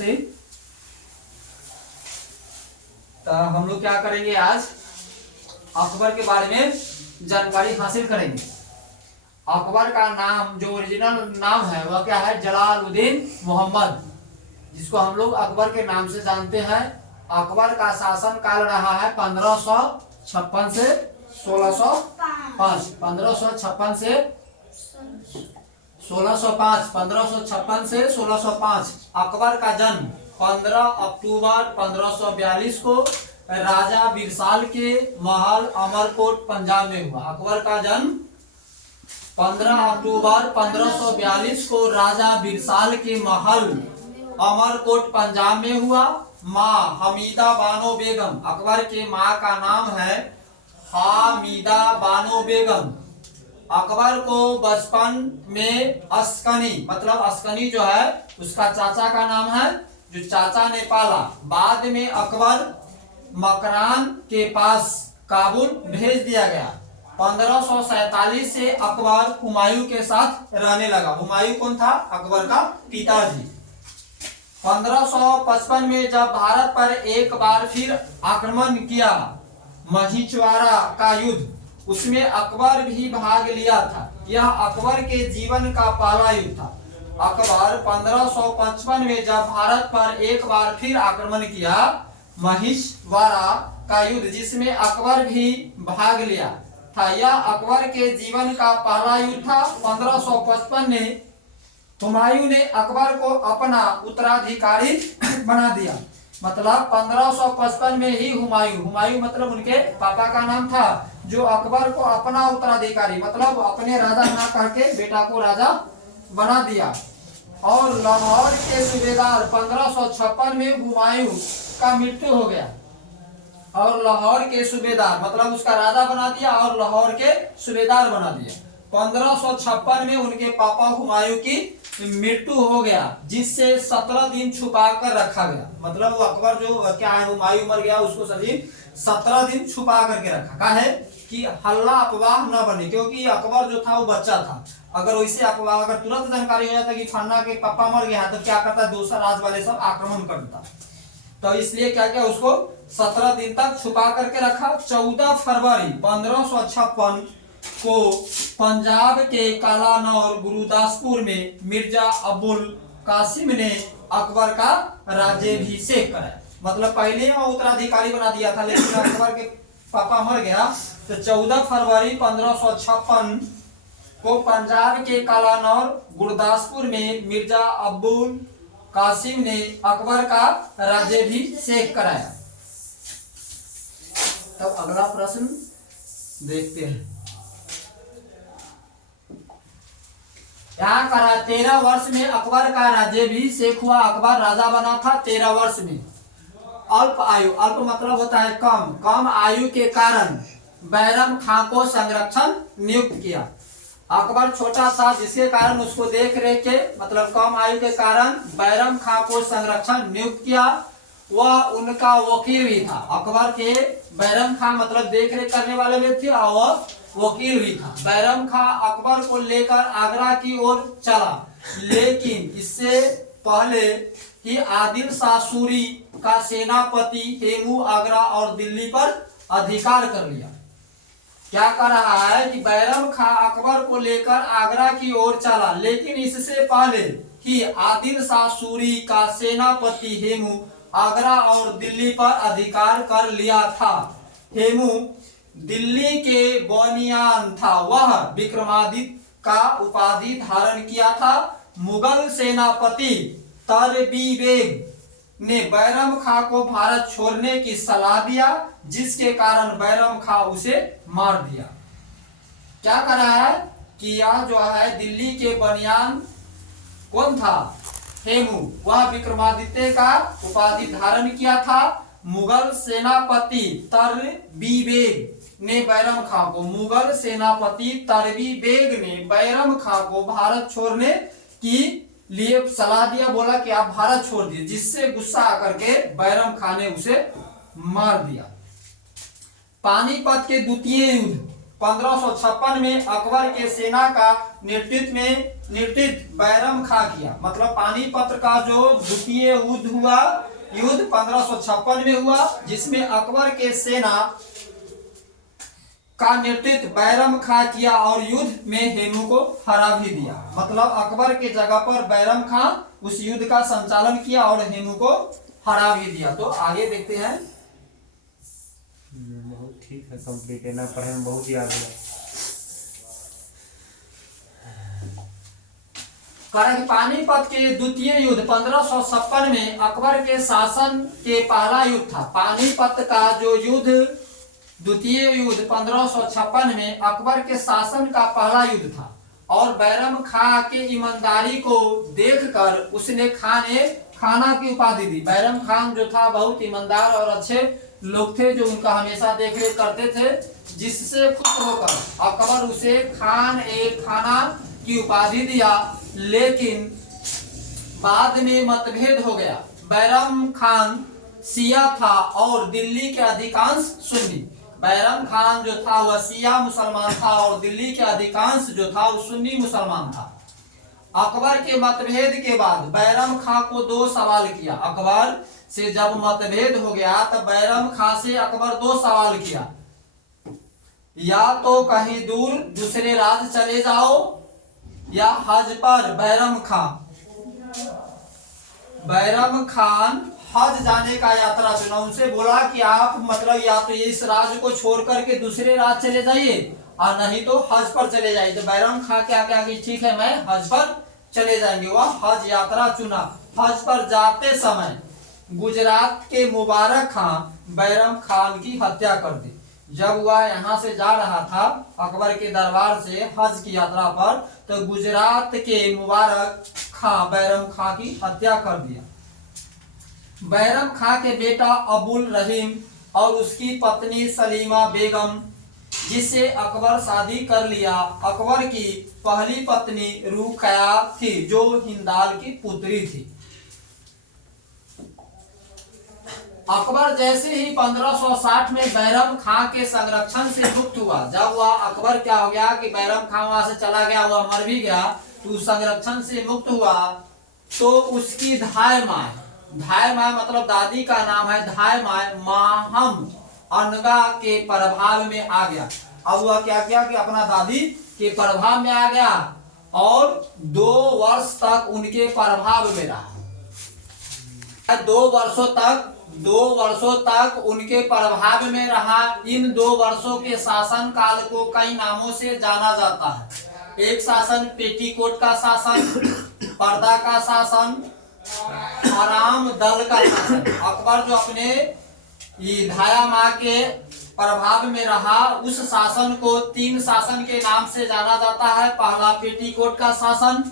नमस्ते। तो हम लोग क्या करेंगे आज अकबर के बारे में जानकारी हासिल करेंगे। अकबर का नाम जो ओरिजिनल नाम है वह क्या है? जलालुद्दीन मोहम्मद, जिसको हम लोग अकबर के नाम से जानते हैं। अकबर का शासन काल रहा है 1556 से 1605। 1556 से 1605, 1556 से 1605। अकबर का जन्म 15 अक्टूबर 1542 को राजा बिरसाल के महल अमरकोट पंजाब में हुआ। अकबर का जन्म 15 अक्टूबर 1542 को राजा बिरसाल के महल अमरकोट पंजाब में हुआ। माँ हमीदा बानो बेगम, अकबर के माँ का नाम है हामिदा बानो बेगम। अकबर को बचपन में अस्कनी, मतलब अस्कनी जो है उसका चाचा का नाम है, जो चाचा ने पाला। बाद में अकबर मकरान के पास काबुल भेज दिया गया। 1547 से अकबर हुमायूं के साथ रहने लगा। हुमायूं कौन था? अकबर का पिताजी। 1555 में जब भारत पर एक बार फिर आक्रमण किया, महिचवाड़ा का युद्ध, उसमें अकबर भी भाग लिया था। यह अकबर के जीवन का पहला युद्ध था। अकबर 1555 में जब भारत पर एक बार फिर आक्रमण किया, महिचवाड़ा का युद्ध, जिसमें अकबर भी भाग लिया था, यह अकबर के जीवन का पहला युद्ध था। 1555 में हुमायूं ने अकबर को अपना उत्तराधिकारी बना दिया। मतलब 1555 में ही हुमायूं मतलब उनके पापा का नाम था, जो अकबर को अपना उत्तराधिकारी, मतलब अपने राजा ना कह के बेटा को राजा बना दिया। और लाहौर के सूबेदार 1556 में हुमायूं का मृत्यु हो गया, और लाहौर के सूबेदार मतलब उसका राजा बना दिया और लाहौर के सूबेदार बना दिया। 1556 में उनके पापा हुमायूं की मृत्यु हो गया, जिससे 17 दिन छुपा कर रखा गया। मतलब वो अकबर जो क्या है, हुमायूं मर गया, उसको सभी 17 दिन छुपा करके रखा। क्या है कि हल्ला अफवाह न बने, क्योंकि अकबर जो था वो बच्चा था। अगर वैसे अफवाह, अगर तुरंत जानकारी हो जाता कि फन्ना के पापा मर गया, तो क्या करता, दूसरा राज वाले सब आक्रमण करता। तो इसलिए क्या क्या उसको 17 दिन तक छुपा करके रखा। 14 फरवरी 1556 को पंजाब के कालानौर गुरुदासपुर में मिर्जा अब्दुल कासिम ने अकबर का राज्याभिषेक कराया। मतलब पहले वो उत्तराधिकारी बना दिया था, लेकिन अकबर के पापा मर गया, तो 14 फरवरी 1556 को पंजाब के कालानौर गुरुदासपुर में मिर्जा अब्दुल कासिम ने अकबर का राज्याभिषेक कराया। तब अगला प्रश्न देखते हैं। यहाँ करा 13 वर्ष में अकबर का राज्याभिषेक हुआ। अकबर राजा बना था 13 वर्ष में। अल्प आयु, अल्प मतलब होता है कम, कम आयु के कारण बैरम खां को संरक्षण नियुक्त किया। अकबर छोटा था, जिसके कारण उसको देख रेख के, मतलब कम आयु के कारण बैरम खां को संरक्षण नियुक्त किया। वह उनका वकील भी था। अकबर के बैरम खां मतलब देख रेख करने वाले व्यक्ति, और वह वकील भी था। बैरम खां अकबर को लेकर आगरा की ओर चला, लेकिन इससे पहले कि आदिल शाह सूरी का सेनापति हेमू आगरा और दिल्ली पर अधिकार कर लिया। क्या कर रहा है कि बैरम खां अकबर को लेकर आगरा की ओर चला, लेकिन इससे पहले कि आदिल शाह सूरी का सेनापति हेमू आगरा और दिल्ली पर अधिकार कर लिया था। हेमू दिल्ली के बनियान था। वह विक्रमादित्य का उपाधि धारण किया था। मुगल सेनापति तरबीबेग ने बैरम खां को भारत छोड़ने की सलाह दिया, जिसके कारण बैरम खां उसे मार दिया। क्या कर रहा है कि यह जो है दिल्ली के बनियान कौन था? हेमू। वह विक्रमादित्य का उपाधि धारण किया था। मुगल सेनापति तरबीबेग ने बैरम खां को, मुगल सेनापति तरबीबेग ने बैरम खां को भारत छोड़ने की लिए सलाह दिया। बोला कि आप भारत छोड़ दिए, जिससे गुस्सा आकर के बैरम खां ने उसे मार दिया। पानीपत के द्वितीय युद्ध 1556 में अकबर के सेना का नेतृत्व बैरम खां किया। मतलब पानीपत का जो द्वितीय युद्ध 1556 में हुआ, जिसमें अकबर के सेना का नेतृत्व बैरम खां किया और युद्ध में हेमू को हरा भी दिया। मतलब अकबर के जगह पर बैरम खां उस युद्ध का संचालन किया और हेमू को हरा भी दिया। तो आगे देखते हैं। बहुत ठीक है, कंप्लीट है ना, पढ़े में बहुत याद है। कारण पानीपत के द्वितीय युद्ध 1556 में अकबर के शासन के पहला युद्ध था। पानीपत का जो युद्ध द्वितीय युद्ध 1556 में अकबर के शासन का पहला युद्ध था और बैरम खां के ईमानदारी को देखकर उसने खाना की उपाधि दी। बैरम खान जो था बहुत ईमानदार और अच्छे लोग थे, जो उनका हमेशा देखरेख करते थे, जिससे खुश होकर अकबर उसे खाना की उपाधि दिया। लेकिन बाद में मतभेद हो गया। बैरम खान शिया था और दिल्ली के अधिकांश सुन्नी। बैरम खान जो था वह शिया मुसलमान था और दिल्ली के अधिकांश जो था वो सुन्नी मुसलमान था। अकबर के मतभेद के बाद बैरम खां को 2 सवाल किया। अकबर से जब मतभेद हो गया तब बैरम खां से अकबर 2 सवाल किया, या तो कहीं दूर दूसरे राज्य चले जाओ या हज पर। बैरम खान हज जाने का यात्रा चुना। उनसे बोला कि आप मतलब या तो इस राज्य को छोड़ करके दूसरे राज्य चले जाइए और नहीं तो हज पर चले जाइए। तो बैरम खां क्या क्या कि ठीक है, मैं हज पर चले जाएंगे। वह हज यात्रा चुना। हज पर जाते समय गुजरात के मुबारक खां बैरम खान की हत्या कर दी। जब वह यहाँ से जा रहा था अकबर के दरबार से हज की यात्रा पर, तो गुजरात के मुबारक खां बैरम खां की हत्या कर दिया। बैरम खां के बेटा अबुल रहीम और उसकी पत्नी सलीमा बेगम, जिससे अकबर शादी कर लिया। अकबर की पहली पत्नी रुकया थी जो हिंदाल की पुत्री थी। अकबर जैसे ही 1560 में बैरम खां के संरक्षण से मुक्त हुआ, जब वह अकबर क्या हो गया कि बैरम खां वहां से चला गया, वह मर भी गया, तो संरक्षण से मुक्त हुआ, तो उसकी धाय माय मतलब दादी का नाम है धाय माय माहम अनगा के प्रभाव में आ गया। अब वह क्या किया कि अपना दादी के प्रभाव में आ गया और 2 वर्ष तक उनके प्रभाव में रहा। 2 वर्षों तक उनके प्रभाव में रहा। इन 2 वर्षों के शासन काल को कई नामों से जाना जाता है। एक शासन पेटीकोट का शासन, पर्दा का शासन, हराम दल का शासन। अकबर जो अपने धाया माँ के प्रभाव में रहा, उस शासन को 3 शासन के नाम से जाना जाता है। पहला पेटीकोट का शासन,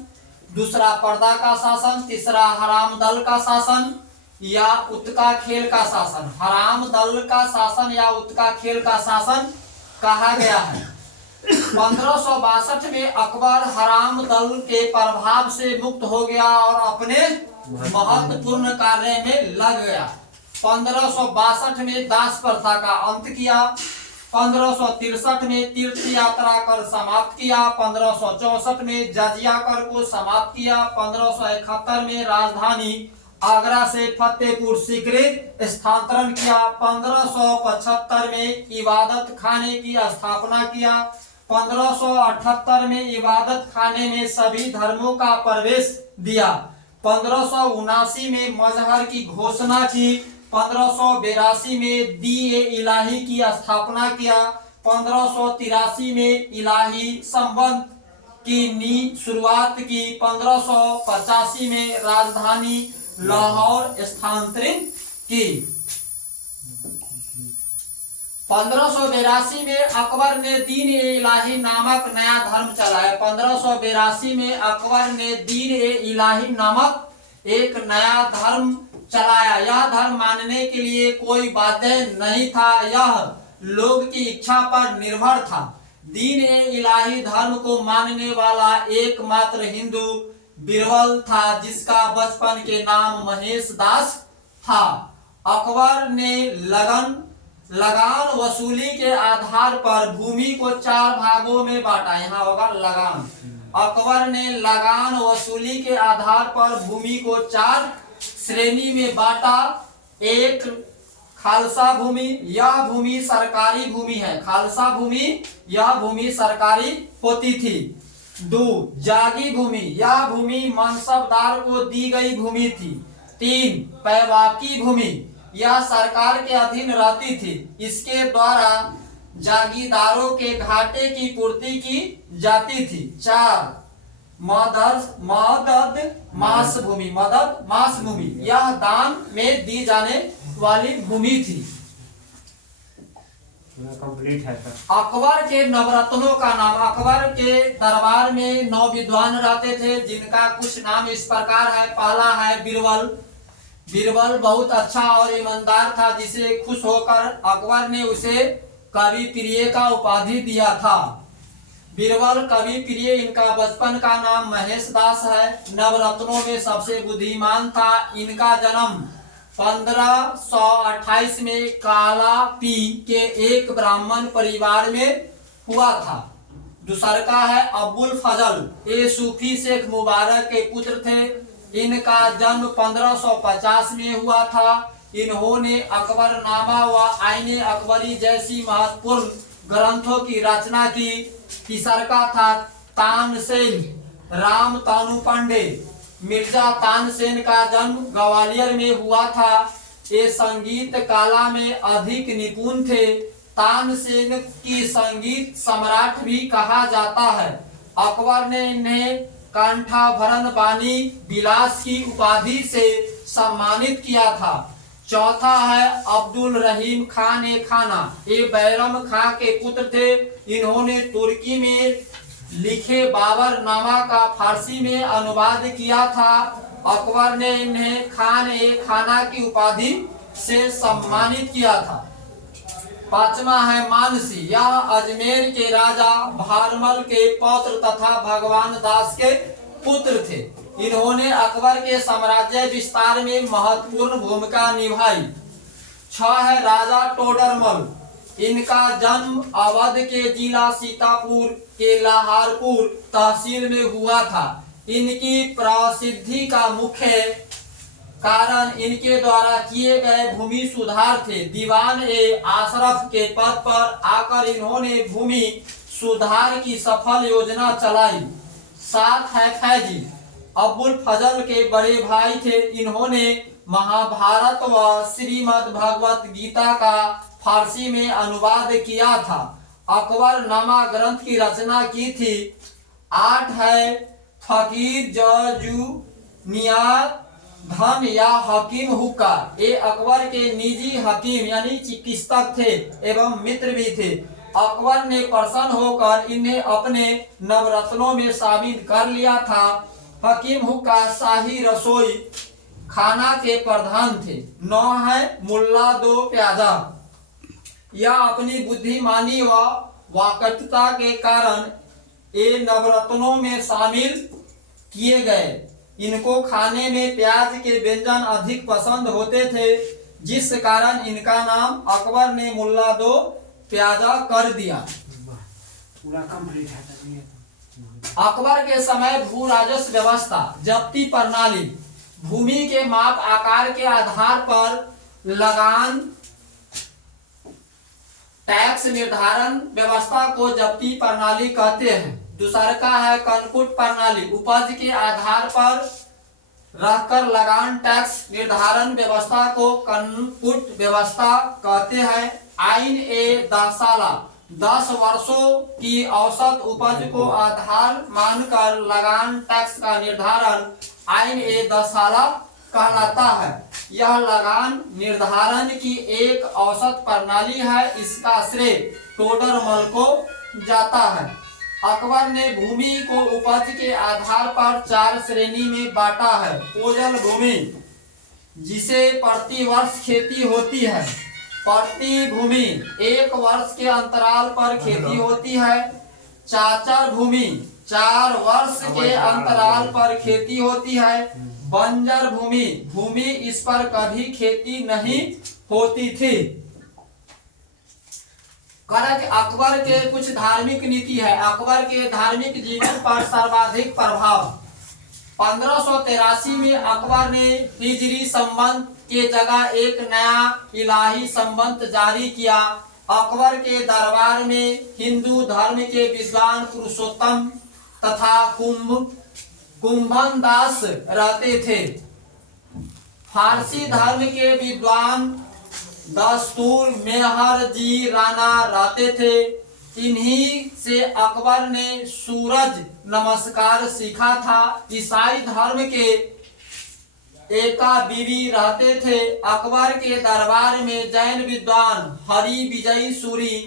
दूसरा पर्दा का शासन, तीसरा हराम दल का शासन या उत्का खेल का शासन। हराम दल का शासन या उत्का खेल का शासन कहा गया है। 1562 में अकबर हराम दल के प्रभाव से मुक्त हो गया और अपने महत्वपूर्ण कार्य में लग गया। 1562 में दास प्रथा का अंत किया। 1563 में तीर्थ यात्रा कर समाप्त किया। 1564 में जजिया कर को समाप्त किया। 1571 में राजधानी आगरा से फतेहपुर सीकरी स्थानांतरण किया। 1575 में इबादत खाने की स्थापना किया। 1578 में इबादत खाने में सभी धर्मों का प्रवेश दिया। 1579 में मजहर की घोषणा की। 1582 में दीए इलाही की स्थापना किया। 1583 में इलाही संबंध की शुरुआत की। 1585 में राजधानी लाहौर स्थानांतरित की। 1582 में अकबर ने दीन ए इलाही नामक नया धर्म चलाया। 1582 में अकबर ने दीन ए इलाही नामक एक नया धर्म चलाया। यह धर्म मानने के लिए कोई बाध्य नहीं था, यह लोग की इच्छा पर निर्भर था। दीन ए इलाही धर्म को मानने वाला एकमात्र हिंदू बिरबल था, जिसका बचपन के नाम महेश दास था। अकबर ने लगन लगान वसूली के आधार पर भूमि को 4 भागों में बांटा। यहाँ होगा लगान। अकबर ने लगान वसूली के आधार पर भूमि को 4 श्रेणी में बांटा। एक, खालसा भूमि, यह भूमि सरकारी भूमि है। खालसा भूमि, यह भूमि सरकारी होती थी। 2, जागी भूमि, यह भूमि मनसबदार को दी गई भूमि थी। 3, पैवाकी भूमि, यह सरकार के अधीन रहती थी। इसके द्वारा जागीरदारों के घाटे की पूर्ति की जाती थी। 4, मदद मास भूमि, मदद मास भूमि, यह दान में दी जाने वाली भूमि थी। कंप्लीट है सर। अकबर के नवरत्नों का नाम। अकबर के दरबार में 9 विद्वान रहते थे, जिनका कुछ नाम इस प्रकार है। पहला है बीरबल। बीरबल बहुत अच्छा और ईमानदार था, जिसे खुश होकर अकबर ने उसे कवि प्रिय का उपाधि दिया था। बीरबल कवि प्रिय, इनका बचपन का नाम महेश दास है। नवरत्नों में सबसे बुद्धिमान था। इनका जन्म 1528 में कालापी के एक ब्राह्मण परिवार में हुआ था। दूसरा है अब्बुल फजल, ये सूफी शेख मुबारक के पुत्र थे। इनका जन्म 1550 में हुआ था। इन्होंने अकबरनामा व आईने अकबरी जैसी महत्वपूर्ण ग्रंथों की रचना की। तीसरा था तानसेन राम तानु पांडे। मिर्जा तानसेन का जन्म ग्वालियर में हुआ था। ये संगीत कला में अधिक निपुण थे। तानसेन की संगीत सम्राट भी कहा जाता है। अकबर ने इन्हें कंठाभरण बानी बिलास की उपाधि से सम्मानित किया था। चौथा है अब्दुल रहीम खान ए खाना, ये बैरम खां के पुत्र थे। इन्होंने तुर्की में लिखे बाबरनामा का फारसी में अनुवाद किया था। अकबर ने इन्हें खान ए खाना की उपाधि से सम्मानित किया था। पांचवा है मानसी, यह अजमेर के राजा भारमल के पौत्र तथा भगवान दास के पुत्र थे। इन्होंने अकबर के साम्राज्य विस्तार में महत्वपूर्ण भूमिका निभाई। 6 है राजा टोडरमल, इनका जन्म अवध के जिला सीतापुर के लाहौरपुर तहसील में हुआ था। इनकी प्रसिद्धि का मुख्य कारण इनके द्वारा किए गए भूमि सुधार थे। दीवान ए आशरफ के पद पर आकर इन्होंने भूमि सुधार की सफल योजना चलाई। 7 है फैजी, अब्बुल फजल के बड़े भाई थे। इन्होंने महाभारत व श्रीमद् भगवत गीता का फारसी में अनुवाद किया था। अकबरनामा ग्रंथ की रचना की थी। 8 है फकीर जजुनिया धन या हकीम हुक्का, ये अकबर के निजी हकीम यानी चिकित्सक थे एवं मित्र भी थे। अकबर ने प्रसन्न होकर इन्हें अपने नवरत्नों में शामिल कर लिया था। हकीम हुक्का शाही रसोई खाना के प्रधान थे। 9 है मुल्ला दो प्याजा, यह अपनी बुद्धिमानी व वाकटता के कारण ये नवरत्नों में शामिल किए गए। इनको खाने में प्याज के व्यंजन अधिक पसंद होते थे, जिस कारण इनका नाम अकबर ने मुल्ला दो प्याजा कर दिया। पूरा कंप्लीट है। अकबर के समय भू राजस्व व्यवस्था, जब्ती प्रणाली, भूमि के माप आकार के आधार पर लगान टैक्स निर्धारण व्यवस्था को जब्ती प्रणाली कहते हैं। दूसरा का है कनकुट प्रणाली, उपज के आधार पर रखकर लगान टैक्स निर्धारण व्यवस्था को कनकुट व्यवस्था कहते हैं। आइन ए दसाला, 10 वर्षों की औसत उपज को आधार मानकर लगान टैक्स का निर्धारण आइन ए दसाला कहलाता है। यह लगान निर्धारण की एक औसत प्रणाली है। इसका श्रेय टोडरमल को जाता है। अकबर ने भूमि को उपज के आधार पर 4 श्रेणी में बांटा है। ओजल भूमि, जिसे प्रति वर्ष खेती होती है। प्रति भूमि, 1 वर्ष के अंतराल पर खेती होती है। चाचर भूमि, 4 वर्ष के अंतराल पर खेती होती है। बंजर भूमि, भूमि इस पर कभी खेती नहीं होती थी। कहा कि अकबर के कुछ धार्मिक नीति है। अकबर के धार्मिक जीवन पर सर्वाधिक प्रभाव 1583 में अकबर ने हिजरी संबंध के जगह एक नया इलाही संबंध जारी किया। अकबर के दरबार में हिंदू धर्म के विद्वान पुरुषोत्तम तथा कुंभन दास रहते थे। फारसी धर्म के विद्वान दस्तूर मेहर जी राणा रहते थे। इन्हीं से अकबर ने सूरज नमस्कार सीखा था। ईसाई धर्म के एका बीवी रहते थे। अकबर के दरबार में जैन विद्वान हरि विजयी सूरी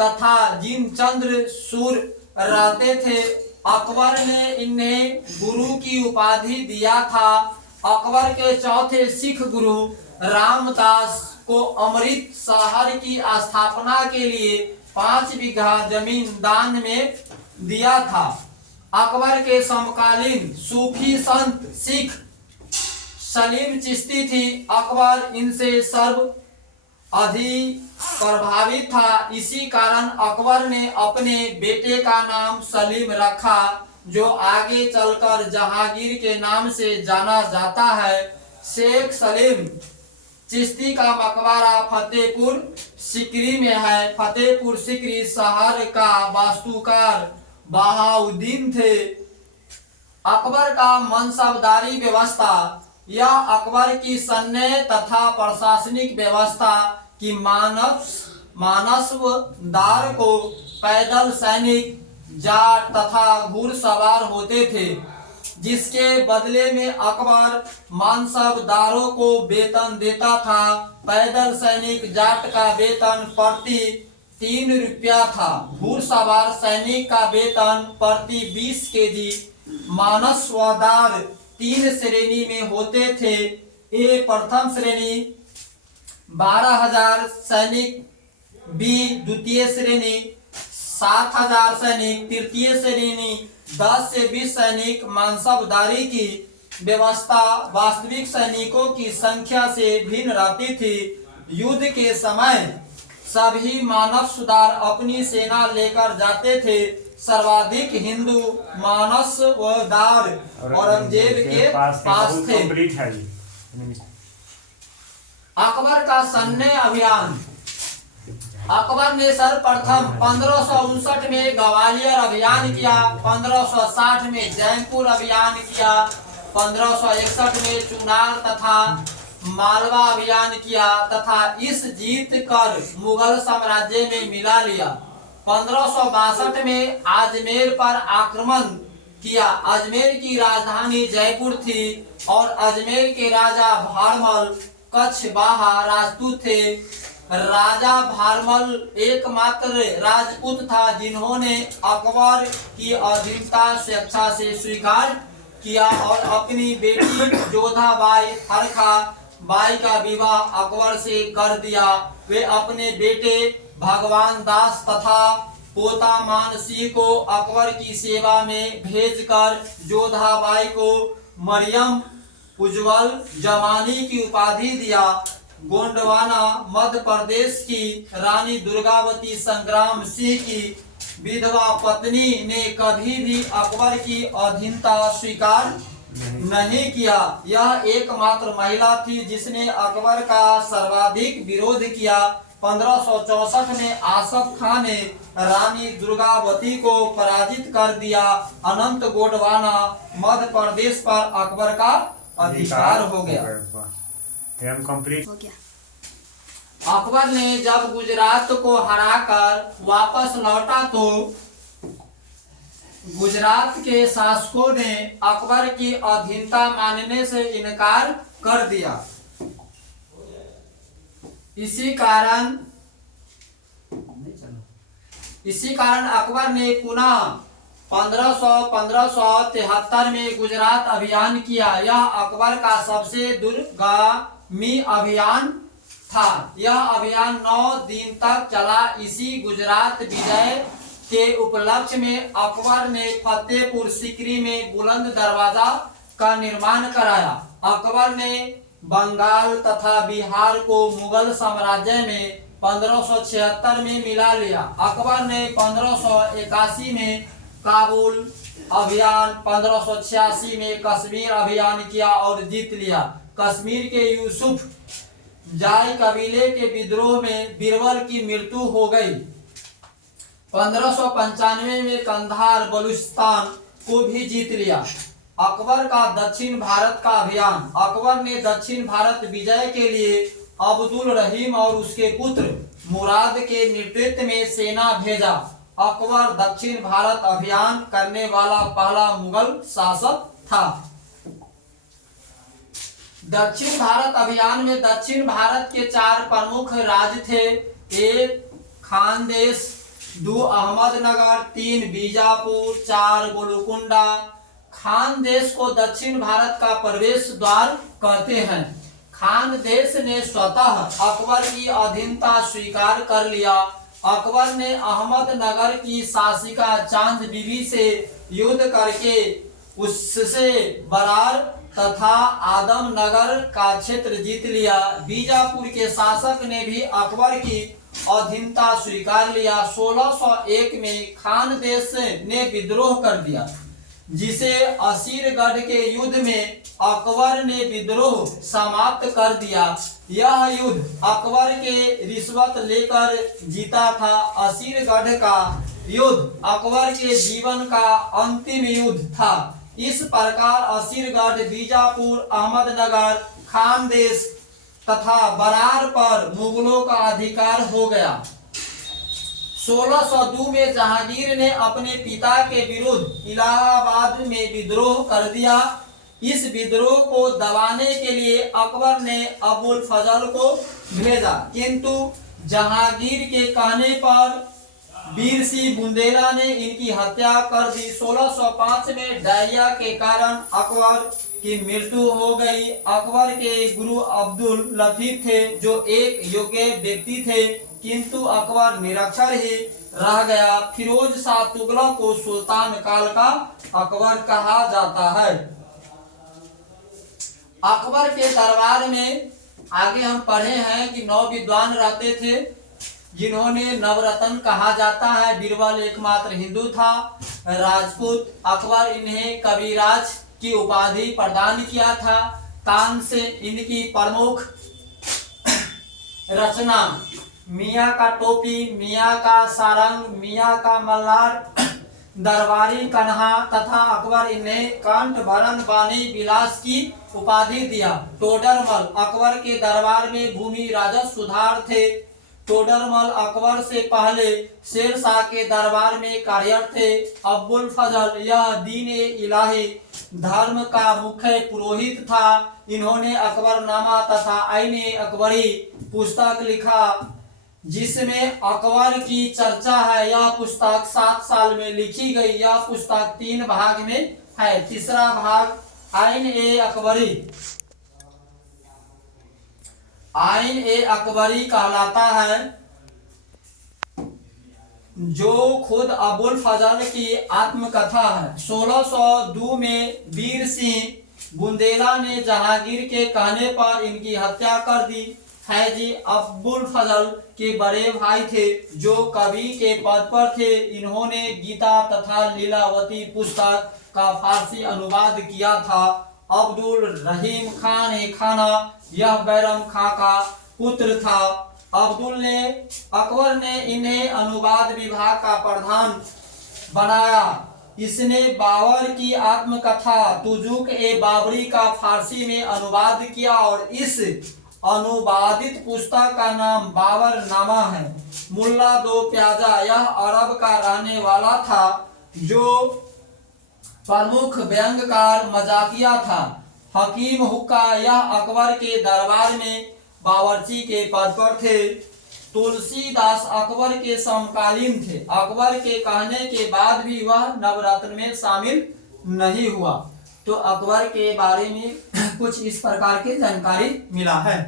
तथा जिनचंद्र सूर रहते थे। अकबर ने इन्हें गुरु की उपाधि दिया था। अकबर के चौथे सिख गुरु रामदास को अमृत शहर की स्थापना के लिए 5 बीघा जमीन दान में दिया था। अकबर के समकालीन सूफी संत सिख सलीम चिश्ती थी। अकबर इनसे सर्व अधिक प्रभावित था। इसी कारण अकबर ने अपने बेटे का नाम सलीम रखा, जो आगे चलकर जहांगीर के नाम से जाना जाता है। शेख सलीम चिश्ती का मकबरा फतेहपुर सिकरी में है। फतेहपुर सिकरी शहर का वास्तुकार बहाउद्दीन थे। अकबर का मनसबदारी व्यवस्था, यह अकबर की सैन्य तथा प्रशासनिक व्यवस्था की मानसदार को पैदल सैनिक, जाट तथा घुड़सवार होते थे, जिसके बदले में अकबर मानसबदारों को वेतन देता था। पैदल सैनिक जाट का वेतन प्रति 3 रुपया था। घुड़सवार सैनिक का वेतन प्रति 20 केजी। मानसवादार 3 श्रेणी में होते थे। ए प्रथम श्रेणी 12,000 सैनिक, बी द्वितीय श्रेणी 7,000 सैनिक, तृतीय श्रेणी 10 से 20 सैनिक। मानसबदारी की व्यवस्था वास्तविक सैनिकों की संख्या से भिन्न रहती थी। युद्ध के समय सभी मानसदार अपनी सेना लेकर जाते थे। सर्वाधिक हिंदू मानसदार औरंगजेब के पास थे। अकबर का सैन्य अभियान, अकबर ने सर्वप्रथम 1559 में ग्वालियर अभियान किया, 1560 में जयपुर अभियान किया, 1561 में चुनार तथा मालवा अभियान किया तथा इस जीत कर मुगल साम्राज्य में मिला लिया। 1562 में अजमेर पर आक्रमण किया। अजमेर की राजधानी जयपुर थी और अजमेर के राजा भारमल कछवाहा राजपूत थे। राजा भारमल एकमात्र राजपूत था जिन्होंने अकबर की अधीनता स्वेच्छा से स्वीकार किया और अपनी बेटी जोधाबाई हरखा बाई का विवाह अकबर से कर दिया। वे अपने बेटे भगवान दास तथा पोता मानसिंह को अकबर की सेवा में भेजकर जोधाबाई को मरियम उज्जवल जमानी की उपाधि दिया। गोंडवाना मध्य प्रदेश की रानी दुर्गावती संग्राम सिंह की विधवा पत्नी ने कभी भी अकबर की अधीनता स्वीकार नहीं किया। यह एकमात्र महिला थी जिसने अकबर का सर्वाधिक विरोध किया। 1564 में आसफ खान ने रानी दुर्गावती को पराजित कर दिया। अनंत गोंडवाना मध्य प्रदेश पर अकबर का अधिकार हो गया। कंप्लीट हो गया। अकबर ने जब गुजरात को हराकर वापस लौटा तो गुजरात के शासकों ने अकबर की अधीनता मानने से इनकार कर दिया। इसी कारण अकबर ने पुनः 1573 में गुजरात अभियान किया। यह अकबर का सबसे दूरगामी अभियान था। यह अभियान 9 दिन तक चला। इसी गुजरात विजय के उपलक्ष्य में अकबर ने फतेहपुर सिकरी में बुलंद दरवाजा का निर्माण कराया। अकबर ने बंगाल तथा बिहार को मुगल साम्राज्य में 1576 में मिला लिया। अकबर ने 1581 में काबुल अभियान, 1586 में कश्मीर अभियान किया और जीत लिया। कश्मीर के यूसुफ जाई कबीले के विद्रोह में बीरबल की मृत्यु हो गई। 1595 में कंधार बलूचिस्तान को भी जीत लिया। अकबर का दक्षिण भारत का अभियान। अकबर ने दक्षिण भारत विजय के लिए अब्दुल रहीम और उसके पुत्र मुराद के नेतृत्व में सेना भेजा। अकबर दक्षिण भारत अभियान करने वाला पहला मुगल शासक था। दक्षिण भारत अभियान में दक्षिण भारत के 4 प्रमुख राज्य थे। 1 खानदेश, 2 अहमदनगर, 3 बीजापुर, 4 गोलकुंडा। खानदेश को दक्षिण भारत का प्रवेश द्वार कहते हैं। खानदेश ने स्वतः अकबर की अधीनता स्वीकार कर लिया। अकबर ने अहमदनगर की शासिका चांद बीबी से युद्ध करके उससे बरार तथा आदमनगर का क्षेत्र जीत लिया। बीजापुर के शासक ने भी अकबर की अधीनता स्वीकार लिया। 1601 में खानदेश ने विद्रोह कर दिया, जिसे असीरगढ़ के युद्ध में अकबर ने विद्रोह समाप्त कर दिया। यह युद्ध अकबर के रिश्वत लेकर जीता था। असीरगढ़ का युद्ध अकबर के जीवन का अंतिम युद्ध था। इस प्रकार असीरगढ़, बीजापुर, अहमदनगर, खानदेश तथा बरार पर मुगलों का अधिकार हो गया। 1602 में जहांगीर ने अपने पिता के विरुद्ध इलाहाबाद में विद्रोह कर दिया। इस विद्रोह को दबाने के लिए अकबर ने अबुल फजल को भेजा, किंतु जहांगीर के कहने पर वीर सिंह बुंदेला ने इनकी हत्या कर दी। 1605 में डायरिया के कारण अकबर की मृत्यु हो गई। अकबर के गुरु अब्दुल लतीफ थे, जो एक योग्य व्यक्ति थे, किंतु अकबर निरक्षर ही रह गया। फिरोज शाह तुगलक को सुल्तान काल का अकबर कहा जाता है। अकबर के दरबार में आगे हम पढ़े हैं कि 9 विद्वान रहते थे, जिन्होंने नवरत्न कहा जाता है। बीरबल एकमात्र हिंदू था, राजपूत। अकबर इन्हें कविराज की उपाधि प्रदान किया था। तान से इनकी प्रमुख रचना मियाँ का टोपी, मियाँ का सारंग, मियाँ का मल्हार, दरबारी कन्हा तथा अकबर इन्हें कंठ भरण बानी विलास की उपाधि दिया। टोडरमल अकबर के दरबार में भूमि राजस्व सुधार थे। टोडरमल अकबर से पहले शेर शाह के दरबार में कार्यरत थे। अब्बुल फजल यह दीन ए इलाही धर्म का मुख्य पुरोहित था। इन्होंने अकबरनामा तथा आईन अकबरी पुस्तक लिखा, जिसमें अकबर की चर्चा है। यह पुस्तक 7 साल में लिखी गई। यह पुस्तक 3 भाग में है। तीसरा भाग आईन ए अकबरी, आईन ए अकबरी कहलाता है, जो खुद अबुल फजल की आत्मकथा है। 1602 में वीर सिंह बुंदेला ने जहांगीर के कहने पर इनकी हत्या कर दी है। जी अबुल फजल के बड़े भाई थे, जो कवि के पद पर थे। इन्होंने गीता तथा लीलावती पुस्तक का फारसी अनुवाद किया था। अब्दुल रहीम खान ए खाना यह बैरम खां का पुत्र था। अकबर ने इन्हें अनुवाद विभाग का प्रधान बनाया। इसने बाबर की आत्मकथा तुजुक ए बाबरी का फारसी में अनुवाद किया और इस अनुवादित पुस्तक का नाम बाबर नामा है। मुल्ला दो प्याजा यह अरब का रहने वाला था, जो प्रमुख व्यंग्यकार मजाकिया था। हकीम हुक्का यह अकबर के दरबार में बावर्ची के पद पर थे। तुलसीदास अकबर के समकालीन थे। अकबर के कहने के बाद भी वह नवरत्न में शामिल नहीं हुआ। तो अकबर के बारे में कुछ इस प्रकार की जानकारी मिला है।